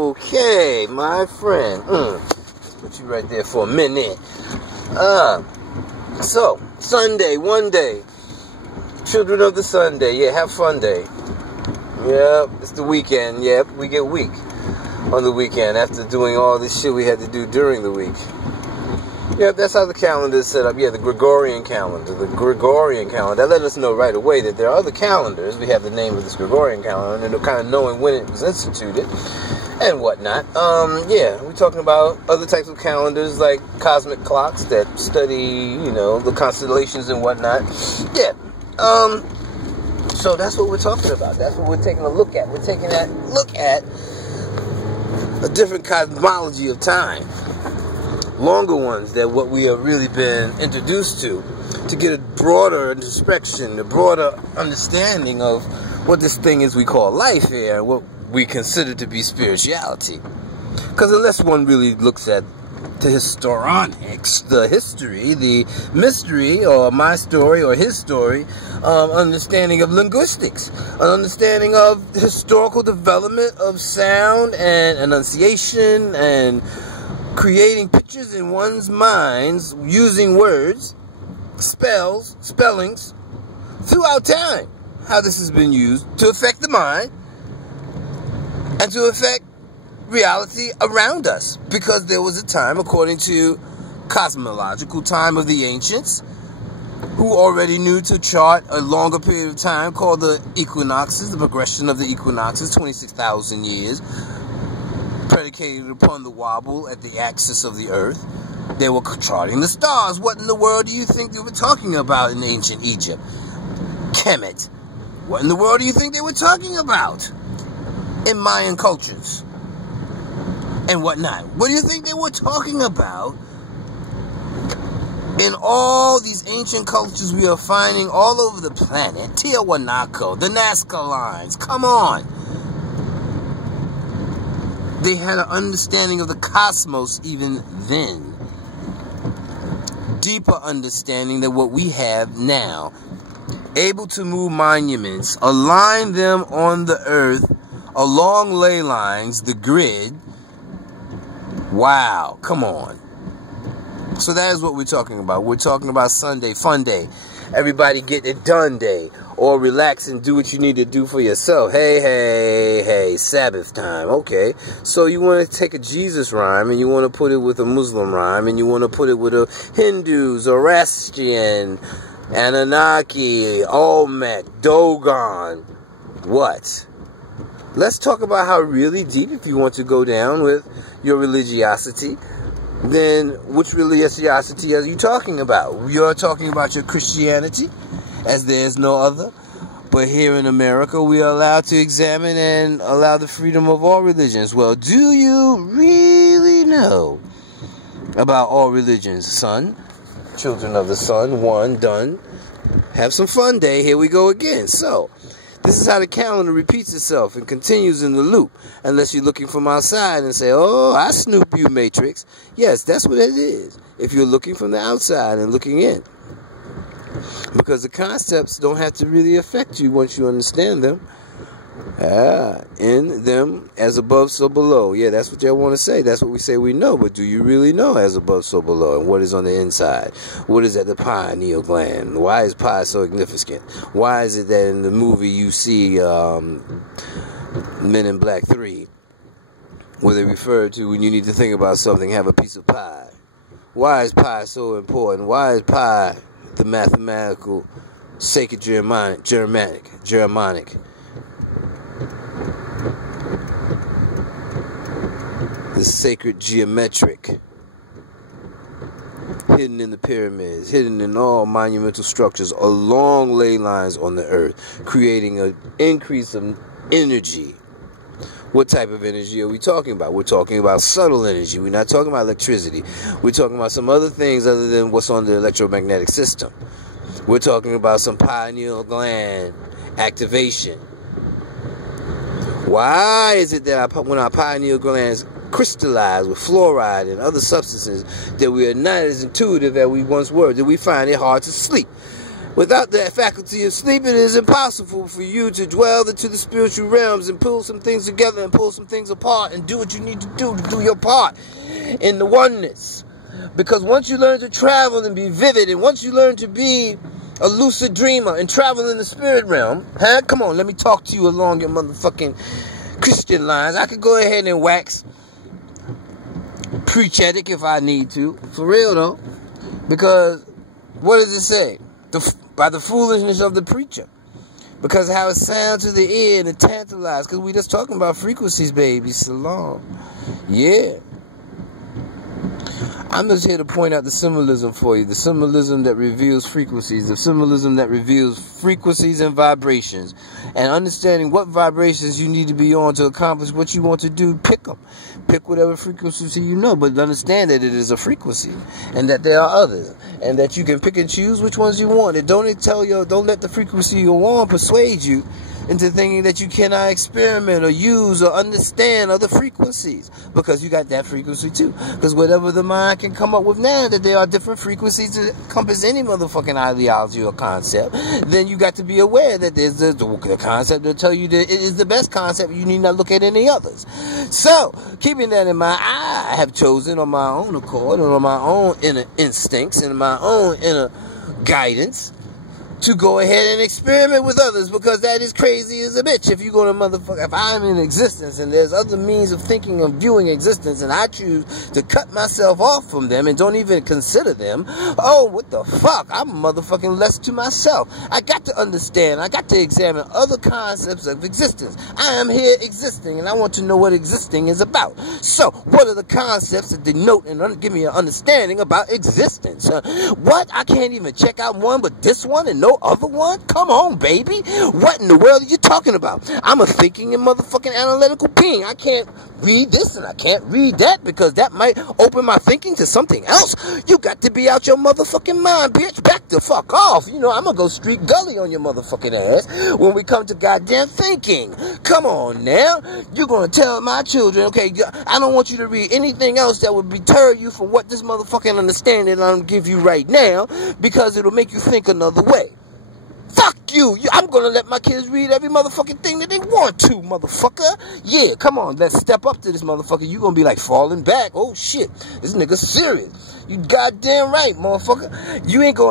Okay, my friend. Let's put you right there for a minute. So, Sunday, one day. Children of the Sunday. Yeah, have fun day. Yep, it's the weekend. Yep, we get weak on the weekend after doing all this shit we had to do during the week. Yep, that's how the calendar is set up. Yeah, the Gregorian calendar. The Gregorian calendar. That let us know right away that there are other calendars. We have the name of this Gregorian calendar, and kind of knowing when it was instituted and whatnot. Yeah, we're talking about other types of calendars like cosmic clocks that study, the constellations and whatnot. Yeah. So that's what we're talking about. That's what we're taking a look at. We're taking a look at a different cosmology of time. Longer ones than what we have really been introduced to get a broader inspection, a broader understanding of what this thing is we call life here, what we consider to be spirituality. Because unless one really looks at the histrionics, the history, the mystery, or my story, or his story, understanding of linguistics, an understanding of the historical development of sound and enunciation and creating pictures in one's minds using words, spellings, throughout time. How this has been used to affect the mind and to affect reality around us. Because there was a time, according to cosmological time of the ancients, who already knew to chart a longer period of time called the equinoxes, the progression of the equinoxes, 26,000 years, predicated upon the wobble at the axis of the earth. They were charting the stars. What in the world do you think they were talking about in ancient Egypt? Kemet. What in the world do you think they were talking about in Mayan cultures and whatnot? What do you think they were talking about in all these ancient cultures we are finding all over the planet? Tiahuanaco, the Nazca lines. Come on. They had an understanding of the cosmos even then. Deeper understanding than what we have now. Able to move monuments, align them on the earth, along ley lines, the grid. Wow, come on. So that is what we're talking about. We're talking about Sunday, fun day. Everybody get it done day. Or relax and do what you need to do for yourself. Hey, Sabbath time. Okay. So you want to take a Jesus rhyme and you want to put it with a Muslim rhyme and you want to put it with a Hindu, Zoroastrian, Anunnaki, Olmec, Dogon. What? Let's talk about how really deep, if you want to go down with your religiosity, then which religiosity are you talking about? You're talking about your Christianity, as there's no other. But here in America, we are allowed to examine and allow the freedom of all religions. Well, do you really know about all religions, son? Children of the sun, one, done. Have some fun day. Here we go again. So, this is how the calendar repeats itself and continues in the loop. Unless you're looking from outside and say, oh, I snoop you, Matrix. Yes, that's what it is. If you're looking from the outside and looking in. Because the concepts don't have to really affect you once you understand them. In them, as above, so below. Yeah, that's what y'all want to say. That's what we say we know. But do you really know as above, so below? And what is on the inside? What is at the pineal gland? Why is pi so significant? Why is it that in the movie you see Men in Black 3, where they refer to when you need to think about something, have a piece of pie? Why is pi so important? Why is pi the mathematical, sacred Germanic, the sacred geometric, hidden in the pyramids, hidden in all monumental structures along ley lines on the earth, creating an increase of energy. What type of energy are we talking about? We're talking about subtle energy. We're not talking about electricity. We're talking about some other things other than what's on the electromagnetic system. We're talking about some pineal gland activation. Why is it that when our pineal glands crystallize with fluoride and other substances that we are not as intuitive as we once were, that we find it hard to sleep? Without the faculty of sleep, it is impossible for you to dwell into the spiritual realms and pull some things together and pull some things apart and do what you need to do your part in the oneness. Because once you learn to travel and be vivid, and once you learn to be a lucid dreamer and travel in the spirit realm, come on, let me talk to you along your motherfucking Christian lines. I could go ahead and wax preachetic if I need to. For real, though. Because, what does it say? By the foolishness of the preacher. Because how it sounds to the ear and it tantalizes. Because we just talking about frequencies, baby. Salam. Yeah. I'm just here to point out the symbolism for you. The symbolism that reveals frequencies. The symbolism that reveals frequencies and vibrations. And understanding what vibrations you need to be on to accomplish what you want to do. Pick them. Pick whatever frequency you know. But understand that it is a frequency. And that there are others. And that you can pick and choose which ones you want. And don't let the frequency you want persuade you into thinking that you cannot experiment or use or understand other frequencies, because you got that frequency too. Because whatever the mind can come up with now, that there are different frequencies to encompass any motherfucking ideology or concept, then you got to be aware that there's the concept that tell you that it is the best concept. You need not look at any others. So, keeping that in mind, I have chosen on my own accord and on my own inner instincts and my own inner guidance to go ahead and experiment with others, because that is crazy as a bitch. If you go to motherfucker, if I'm in existence and there's other means of thinking, of viewing existence, and I choose to cut myself off from them and don't even consider them, oh, what the fuck? I'm motherfucking less to myself. I got to understand, I got to examine other concepts of existence. I am here existing, and I want to know what existing is about. So, what are the concepts that denote and give me an understanding about existence? What? I can't even check out one but this one and no other one? Come on, baby. What in the world are you talking about? I'm a thinking and motherfucking analytical being. I can't read this and I can't read that because that might open my thinking to something else. You got to be out your motherfucking mind, bitch. Back the fuck off. You know, I'm gonna go street gully on your motherfucking ass when we come to goddamn thinking. Come on now. You're gonna tell my children, okay, I don't want you to read anything else that would deter you from what this motherfucking understanding I'm gonna give you right now, because it'll make you think another way. Fuck you. I'm going to let my kids read every motherfucking thing that they want to, motherfucker. Yeah, come on. Let's step up to this motherfucker. You going to be like falling back. Oh, shit. This nigga's serious. You goddamn right, motherfucker. You ain't going to